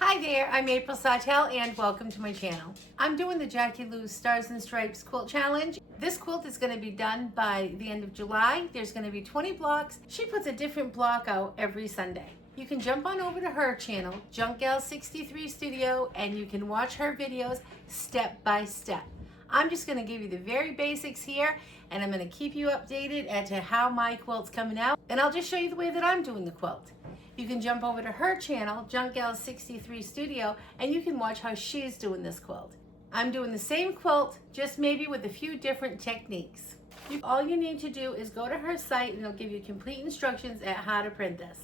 Hi there, I'm April Sawtelle and welcome to my channel. I'm doing the Jackie Loos Stars and Stripes quilt challenge. This quilt is going to be done by the end of July. There's going to be 20 blocks. She puts a different block out every Sunday. You can jump on over to her channel, JunkGal63 Studio, and you can watch her videos step by step. I'm just going to give you the very basics here, and I'm going to keep you updated as to how my quilt's coming out, and I'll just show you the way that I'm doing the quilt. You can jump over to her channel, JunkGal63 Studio, and you can watch how she's doing this quilt. I'm doing the same quilt, just maybe with a few different techniques. All you need to do is go to her site and they'll give you complete instructions at how to print this.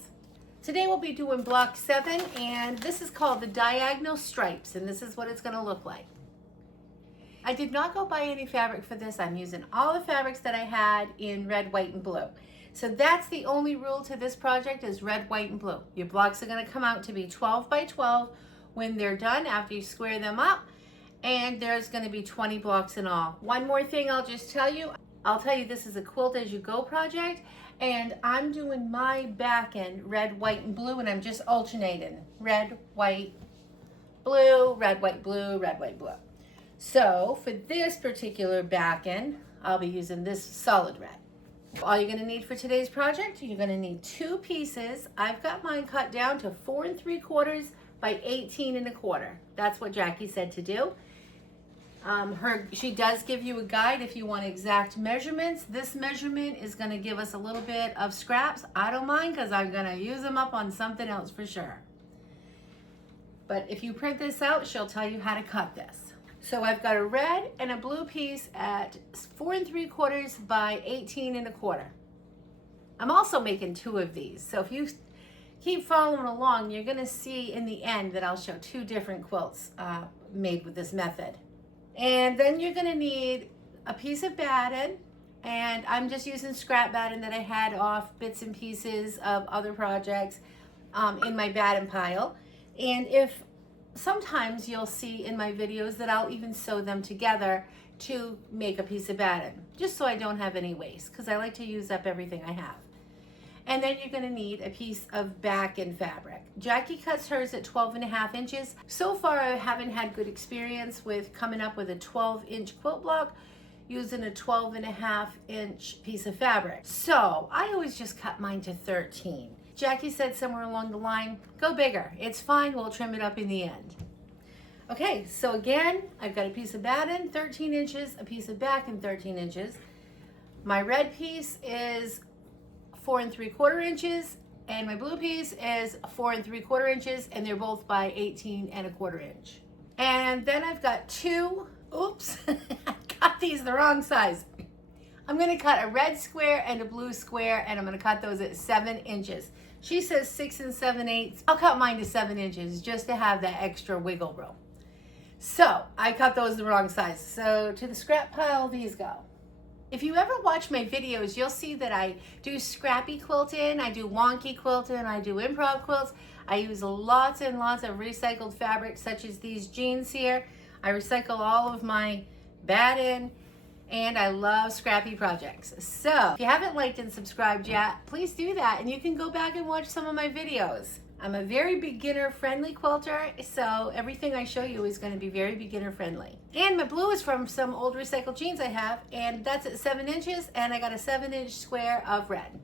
Today we'll be doing block 7, and this is called the diagonal stripes, and this is what it's going to look like. I did not go buy any fabric for this. I'm using all the fabrics that I had in red, white, and blue. So that's the only rule to this project is red, white, and blue. Your blocks are going to come out to be 12 by 12 when they're done after you square them up, and there's going to be 20 blocks in all. One more thing I'll just tell you. I'll tell you this is a quilt as you go project, and I'm doing my back end red, white, and blue, and I'm just alternating red, white, blue, red, white, blue, red, white, blue. So for this particular back end, I'll be using this solid red. All you're going to need for today's project, you're going to need 2 pieces. I've got mine cut down to 4 3/4 by 18 1/4. That's what Jackie said to do. She does give you a guide if you want exact measurements. This measurement is going to give us a little bit of scraps. I don't mind because I'm going to use them up on something else for sure. But if you print this out, she'll tell you how to cut this. So I've got a red and a blue piece at 4 3/4 by 18 1/4. I'm also making 2 of these. So if you keep following along, you're going to see in the end that I'll show 2 different quilts made with this method. And then you're going to need a piece of batting, and I'm just using scrap batting that I had off bits and pieces of other projects in my batting pile. And sometimes you'll see in my videos that I'll even sew them together to make a piece of batting, just so I don't have any waste, because I like to use up everything I have. And then you're going to need a piece of back end fabric. Jackie cuts hers at 12 1/2 inches. So far I haven't had good experience with coming up with a 12-inch quilt block using a 12 1/2 inch piece of fabric. So I always just cut mine to 13. Jackie said somewhere along the line, go bigger. It's fine, we'll trim it up in the end. Okay, so again, I've got a piece of batting, 13 inches, a piece of back and 13 inches. My red piece is 4 3/4 inches, and my blue piece is 4 3/4 inches, and they're both by 18 1/4 inch. And then I've got 2, oops, I got these the wrong size. I'm going to cut a red square and a blue square, and I'm going to cut those at 7 inches. She says 6 7/8. I'll cut mine to 7 inches just to have that extra wiggle room. So I cut those the wrong size. So to the scrap pile, these go. If you ever watch my videos, you'll see that I do scrappy quilting, I do wonky quilting, I do improv quilts. I use lots and lots of recycled fabrics, such as these jeans here. I recycle all of my batting, and I love scrappy projects. So if you haven't liked and subscribed yet, please do that, and you can go back and watch some of my videos. I'm a very beginner friendly quilter, so everything I show you is going to be very beginner friendly. And my blue is from some old recycled jeans I have, and that's at 7 inches, and I got a 7-inch square of red.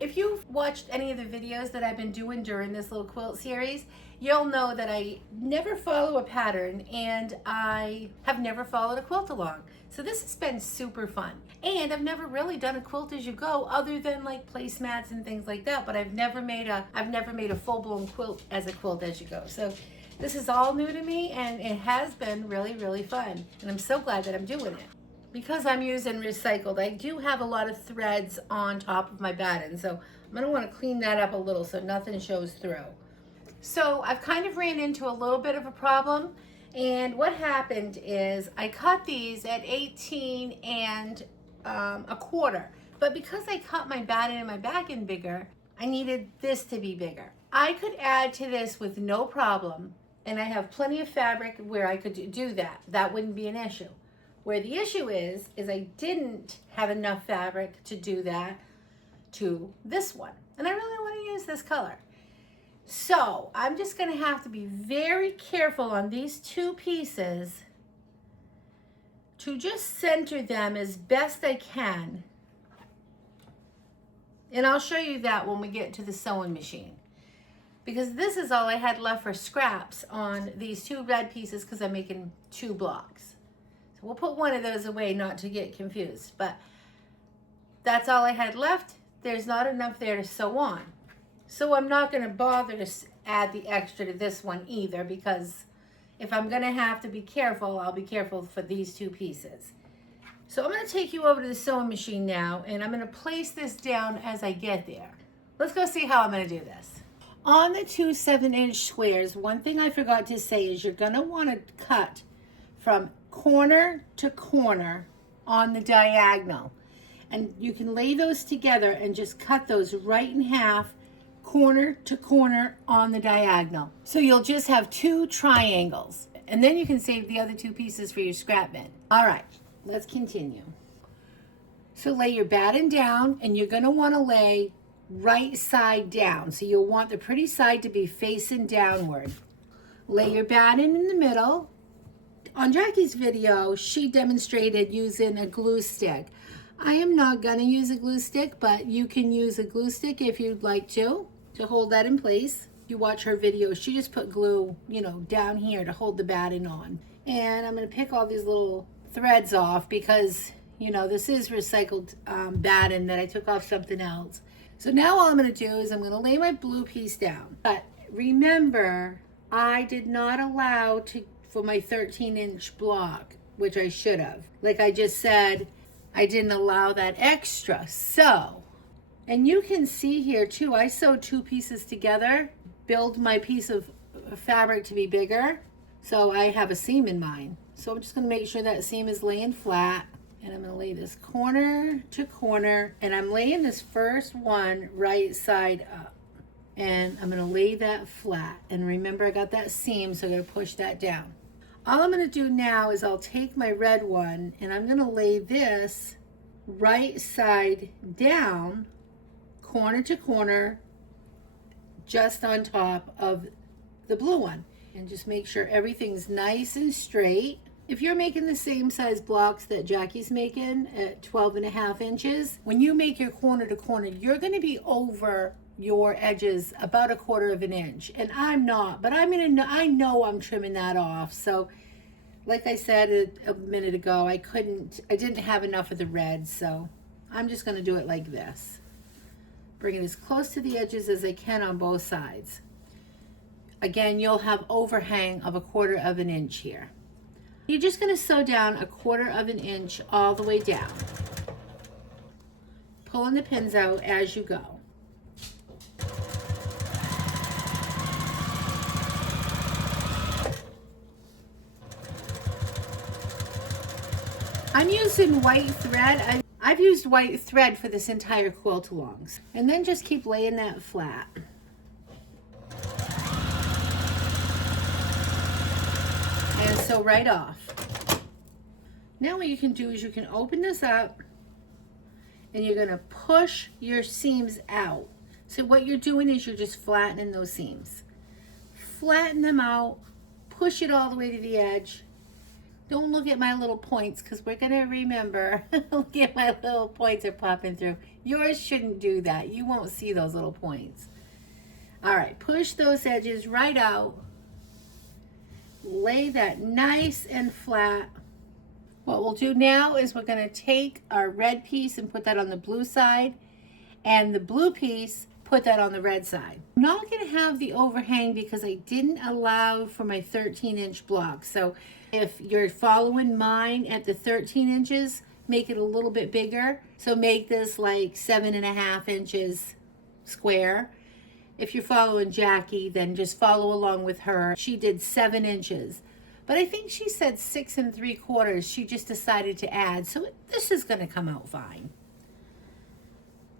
If you've watched any of the videos that I've been doing during this little quilt series, you'll know that I never follow a pattern, and I have never followed a quilt along. So this has been super fun. And I've never really done a quilt as you go, other than like placemats and things like that, but I've never made a full-blown quilt as a quilt as you go. So this is all new to me, and it has been really, really fun. And I'm so glad that I'm doing it. Because I'm using recycled, I do have a lot of threads on top of my batting, so I'm going to want to clean that up a little so nothing shows through. So I've kind of ran into a little bit of a problem, and what happened is I cut these at 18 1/4, but because I cut my batting and my back end bigger, I needed this to be bigger. I could add to this with no problem, and I have plenty of fabric where I could do that. That wouldn't be an issue. Where the issue is I didn't have enough fabric to do that to this one. And I really want to use this color. So I'm just going to have to be very careful on these two pieces to just center them as best I can. And I'll show you that when we get to the sewing machine. Because this is all I had left for scraps on these two red pieces because I'm making 2 blocks. So we'll put one of those away not to get confused. But that's all I had left. There's not enough there to sew on. So I'm not going to bother to add the extra to this one either, because if I'm going to have to be careful, I'll be careful for these 2 pieces. So I'm going to take you over to the sewing machine now, and I'm going to place this down as I get there. Let's go see how I'm going to do this. On the 2 7-inch squares, one thing I forgot to say is you're going to want to cut from corner to corner on the diagonal. And you can lay those together and just cut those right in half, corner to corner on the diagonal. So you'll just have 2 triangles, and then you can save the other 2 pieces for your scrap bin. All right, let's continue. So lay your batten down, and you're going to want to lay right side down. So you'll want the pretty side to be facing downward. Lay your batten in the middle. On Jackie's video, she demonstrated using a glue stick. I am not going to use a glue stick, but you can use a glue stick if you'd like to hold that in place. If you watch her video, she just put glue, down here to hold the batten on. And I'm going to pick all these little threads off because, this is recycled batten that I took off something else. So now all I'm going to do is I'm going to lay my blue piece down. But remember, I did not allow for my 13-inch block, which I should have. Like I just said, I didn't allow that extra. So, and you can see here too, I sewed 2 pieces together, build my piece of fabric to be bigger. So I have a seam in mine. So I'm just going to make sure that seam is laying flat. And I'm going to lay this corner to corner. And I'm laying this first one right side up. And I'm going to lay that flat. And remember, I got that seam, so I'm going to push that down. All I'm going to do now is I'll take my red one and I'm going to lay this right side down, corner to corner, just on top of the blue one. And just make sure everything's nice and straight. If you're making the same size blocks that Jackie's making at 12.5 inches, when you make your corner to corner, you're going to be over your edges about 1/4 inch. And I'm not, but I know I'm trimming that off. So like I said a minute ago, I didn't have enough of the red, so I'm just going to do it like this. Bring it as close to the edges as I can on both sides. Again, you'll have overhang of 1/4 inch here. You're just going to sew down 1/4 inch all the way down, pulling the pins out as you go. I'm using white thread. I've used white thread for this entire quilt alongs. And then just keep laying that flat. And sew right off. Now what you can do is you can open this up and you're going to push your seams out. So what you're doing is you're just flattening those seams. Flatten them out, push it all the way to the edge. Don't look at my little points because we're going to remember. Look at my little points are popping through. Yours shouldn't do that. You won't see those little points. All right, push those edges right out. Lay that nice and flat. What we'll do now is we're going to take our red piece and put that on the blue side, and the blue piece, put that on the red side. I'm not going to have the overhang because I didn't allow for my 13-inch block. So if you're following mine at the 13 inches, make it a little bit bigger. So make this like 7.5 inches square. If you're following Jackie, then just follow along with her. She did 7 inches. But I think she said 6 3/4. She just decided to add. So this is going to come out fine.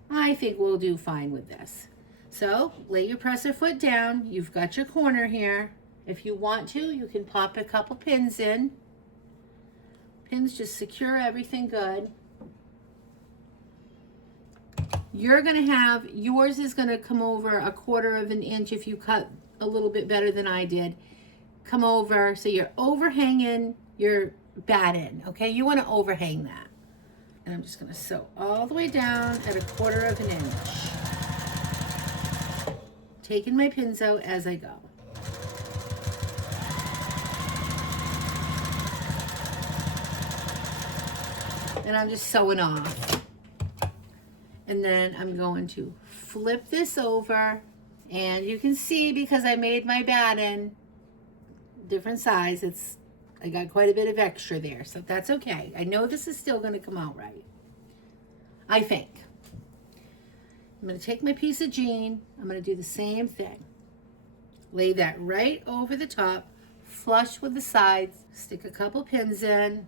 I think we'll do fine with this. So lay your presser foot down. You've got your corner here. If you want to, you can pop a couple pins in. Pins just secure everything good. you're going to have, yours is going to come over 1/4 of an inch if you cut a little bit better than I did. Come over, so you're overhanging your batten, okay? You want to overhang that. And I'm just going to sew all the way down at 1/4 of an inch. Taking my pins out as I go. And I'm just sewing off. And then I'm going to flip this over, and you can see, because I made my batten different size, I got quite a bit of extra there, so that's okay. I know this is still going to come out right, I think. I'm going to take my piece of jean, I'm going to do the same thing. Lay that right over the top, flush with the sides, stick a couple pins in.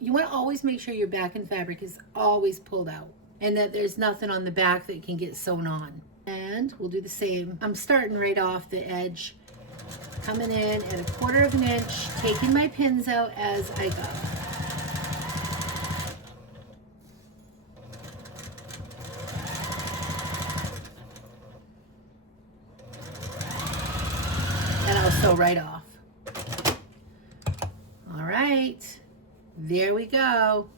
You want to always make sure your backing fabric is always pulled out and that there's nothing on the back that can get sewn on. And we'll do the same. I'm starting right off the edge, coming in at 1/4 of an inch, taking my pins out as I go. And I'll sew right off. All right. There we go.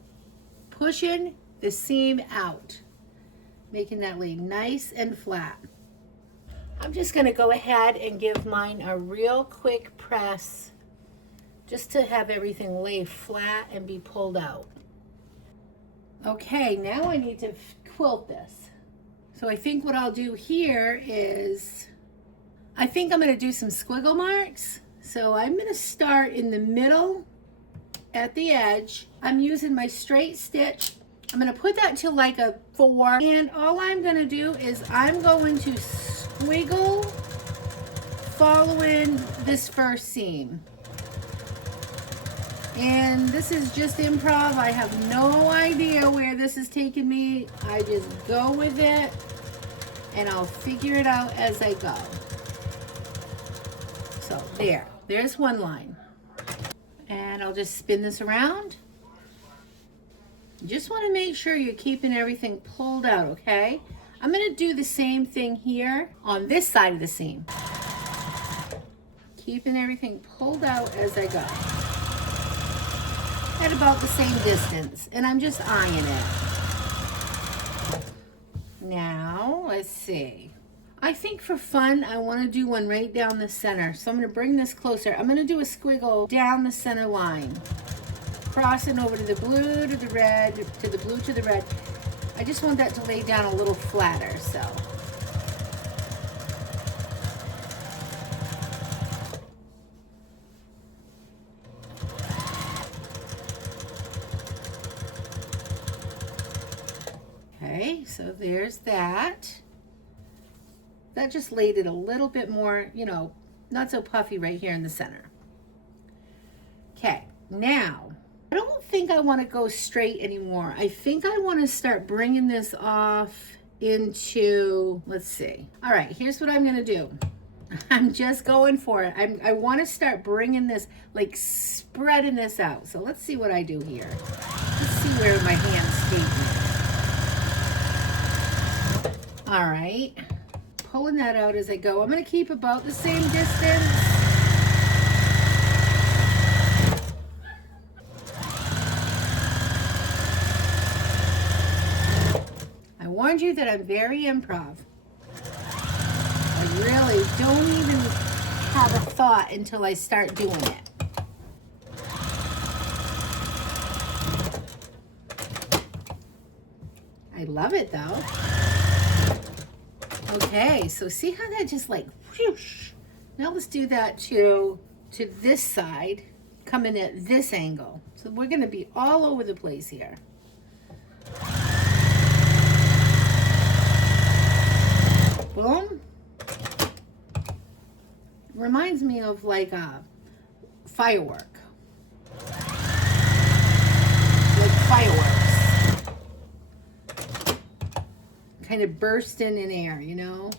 Pushing the seam out, making that lay nice and flat. I'm just going to go ahead and give mine a real quick press just to have everything lay flat and be pulled out. Okay, now I need to quilt this. So I think what I'll do here is, I think I'm going to do some squiggle marks. So I'm going to start in the middle at the edge. I'm using my straight stitch. I'm going to put that to like a 4, and all I'm going to do is I'm going to squiggle following this first seam. And this is just improv. I have no idea where this is taking me. I just go with it and I'll figure it out as I go. So there's one line. And I'll just spin this around. You just want to make sure you're keeping everything pulled out, okay? I'm going to do the same thing here on this side of the seam. Keeping everything pulled out as I go. At about the same distance. And I'm just eyeing it. Now, let's see. I think for fun, I want to do one right down the center. So I'm going to bring this closer. I'm going to do a squiggle down the center line. Crossing over to the blue, to the red, to the blue, to the red. I just want that to lay down a little flatter, so. Okay, so there's that. That just laid it a little bit more, you know, not so puffy right here in the center. Okay, now, I don't think I want to go straight anymore. I think I want to start bringing this off into, let's see. All right, here's what I'm going to do. I'm just going for it. I want to start bringing this, like spreading this out. So let's see what I do here. Let's see where my hands take me. All right, pulling that out as I go. I'm going to keep about the same distance. I warned you that I'm very improv. I really don't even have a thought until I start doing it. I love it though. Okay, so see how that just like whoosh. Now let's do that to this side, coming at this angle. So we're going to be all over the place here. Boom. Reminds me of like a firework. Like fireworks. Kind of bursting in air, you know?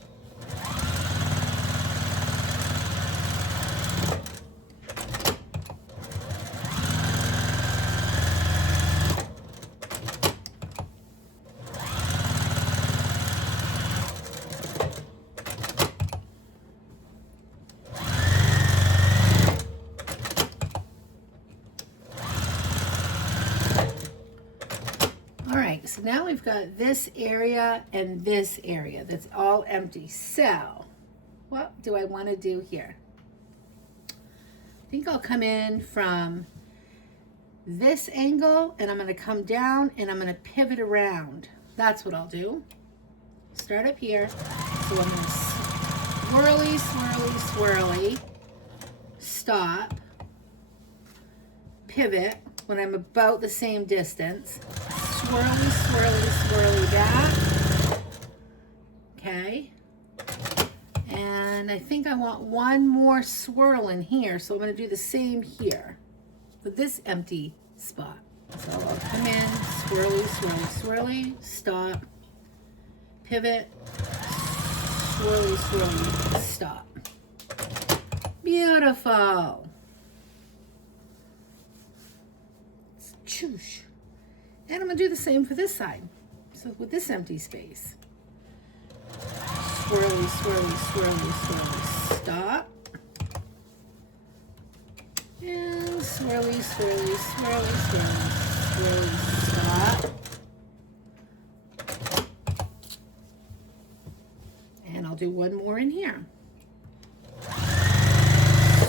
so now we've got this area and this area that's all empty. So what do I want to do here? I think I'll come in from this angle and I'm going to come down and I'm going to pivot around. That's what I'll do. Start up here. So I'm going to swirly, swirly, swirly, stop, pivot when I'm about the same distance, swirly, swirly, swirly back. Okay. And I think I want one more swirl in here, so I'm going to do the same here with this empty spot. So I'll come in, swirly, swirly, swirly, stop, pivot, swirly, swirly, stop. Beautiful. Choosh. And I'm going to do the same for this side. So with this empty space. Swirly, swirly, swirly, swirly, stop. And swirly, swirly, swirly, swirly, swirly, stop. And I'll do one more in here.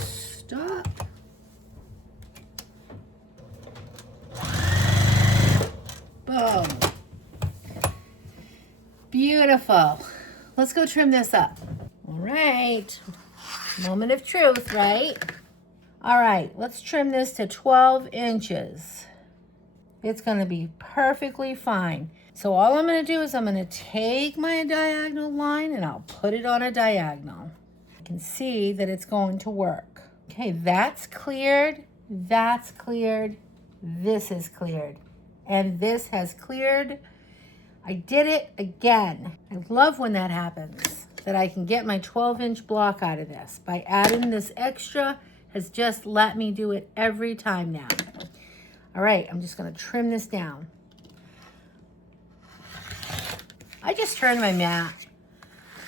Stop. Boom. Beautiful. Let's go trim this up. All right. Moment of truth, right? All right, let's trim this to 12 inches. It's going to be perfectly fine. So all I'm going to do is I'm going to take my diagonal line and I'll put it on a diagonal. I can see that it's going to work. Okay, that's cleared. That's cleared. This is cleared. And this has cleared. I did it again. I love when that happens, that I can get my 12-inch block out of this. By adding this extra has just let me do it every time now. All right, I'm just gonna trim this down. I just turned my mat.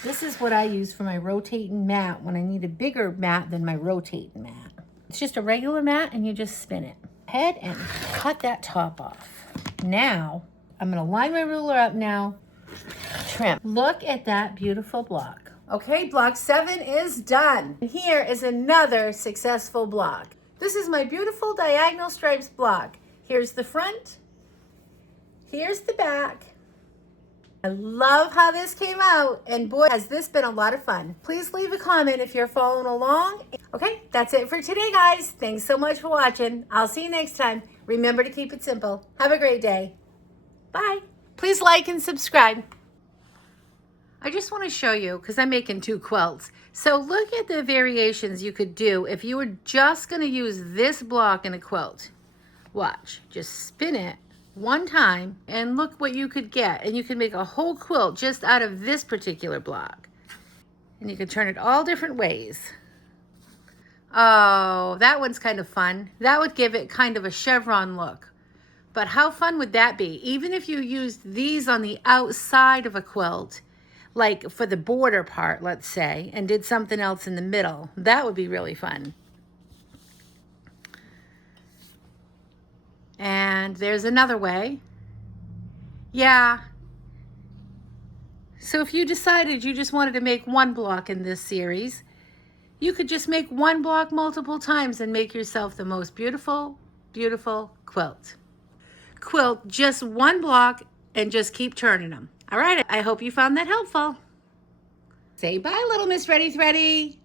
This is what I use for my rotating mat when I need a bigger mat than my rotating mat. It's just a regular mat and you just spin it. Head and cut that top off. Now, I'm gonna line my ruler up now, trim. Look at that beautiful block. Okay, block 7 is done. Here is another successful block. This is my beautiful diagonal stripes block. Here's the front, here's the back. I love how this came out, and boy, has this been a lot of fun. Please leave a comment if you're following along. Okay, that's it for today, guys. Thanks so much for watching. I'll see you next time. Remember to keep it simple. Have a great day. Bye. Please like and subscribe. I just want to show you, because I'm making 2 quilts. So look at the variations you could do if you were just going to use this block in a quilt. Watch. Just spin it one time and look what you could get. And you can make a whole quilt just out of this particular block. And you can turn it all different ways. Oh, that one's kind of fun. That would give it kind of a chevron look. But how fun would that be? Even if you used these on the outside of a quilt, like for the border part, let's say, and did something else in the middle, that would be really fun. And there's another way. Yeah. So if you decided you just wanted to make 1 block in this series, you could just make 1 block multiple times and make yourself the most beautiful, beautiful quilt. Quilt just 1 block and just keep turning them. All right, I hope you found that helpful. Say bye, little Miss Ready Thready.